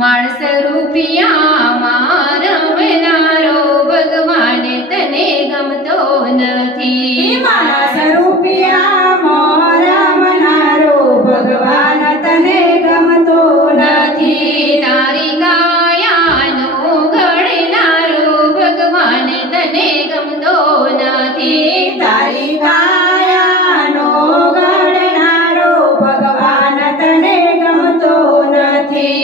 માણસ રૂપિયામાં રમનારો ભગવાન તને ગમતો નથી. માણસ રૂપિયામાં રમનારો ભગવાન તને ગમતો નથી. તારી કાયાનો ઘડનારો ભગવાન તને ગમતો નથી. તારી કાયાનો ઘડનારો ભગવાન તને ગમતો નથી.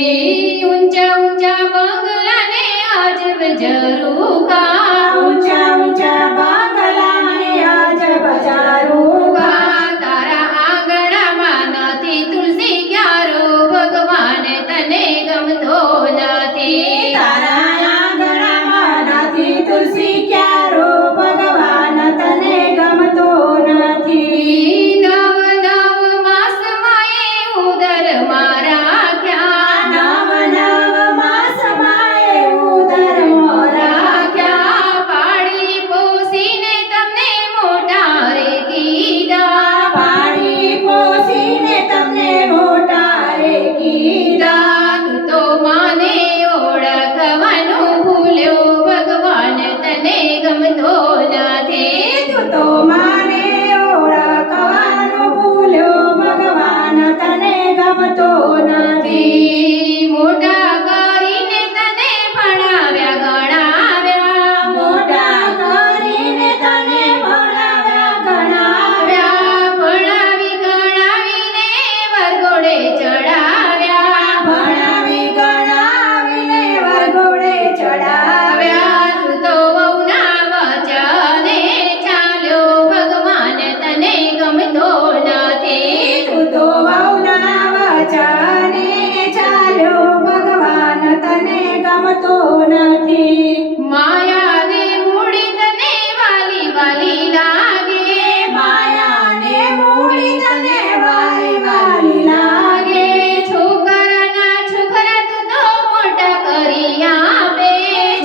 ઊંચા ઊંચા બંગલાને અજબ ઝરૂખા, ઊંચા ઊંચા બંગલાને અજબ ઝરૂખા. તારા આંગણામાં નથી તુલસી ક્યારો ભગવાન તને ગમતો નથી. તારા આંગણામાં નથી તુલસી ક્યારો ભગવાન તને ગમતો નથી. નવ નવ માસમાં એ ઉદરમાં રાખ્યા, નવ નવ માસમાં એ ઉદરમાં રાખ્યા. પાળી પોસીને તમને મોટા રે કીધા, પાળી પોસીને તમને મોટા રે કીધા. તું તો માને ઓળખવાનું ભૂલ્યો ભગવાન તને ગમતો નથી. તું તો માને ઓળખવાનું ભૂલ્યો ભગવાન તને ગમતો નથી. મોટા કરીને તને ભણાવ્યા ગણાવ્યા, મોટા કરીને તને ભણાવ્યા ગણાવ્યા. ભણાવી ગણાવીને વરઘોડે ચડાવ્યા, ભણાવી ગણાવીને વરઘોડે ચડાવ્યા. તું તો વહુના વચને ચાલ્યો ભગવાન તને ગમતો નથી. તું તો વહુના વચને ચાલ્યો ભગવાન તને ગમતો નથી. માયાને મૂડી તને વાલી વાલી લાગે, માયાને મૂડી તને વાલી વાલી લાગે. છોકરાના છોકરા તું તો મોટા કરી આપે,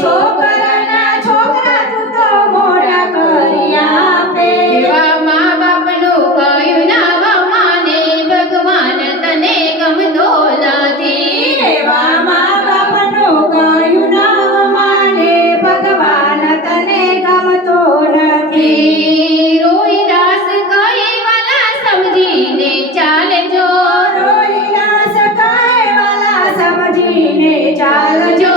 છોકરાના છોકરા તું તો મોટા કરી આપે. એવા મા બાપનું કહ્યું ના માને ભગવાન તને ગમતો નથી. એવા મા બાપનું કહ્યું ન માને ભગવાન તને ગમતો નથી. રોહિદાસ કહે વાલા સમજીને ચાલજો, રોહિદાસ કહે વાલા સમજીને ચાલજો.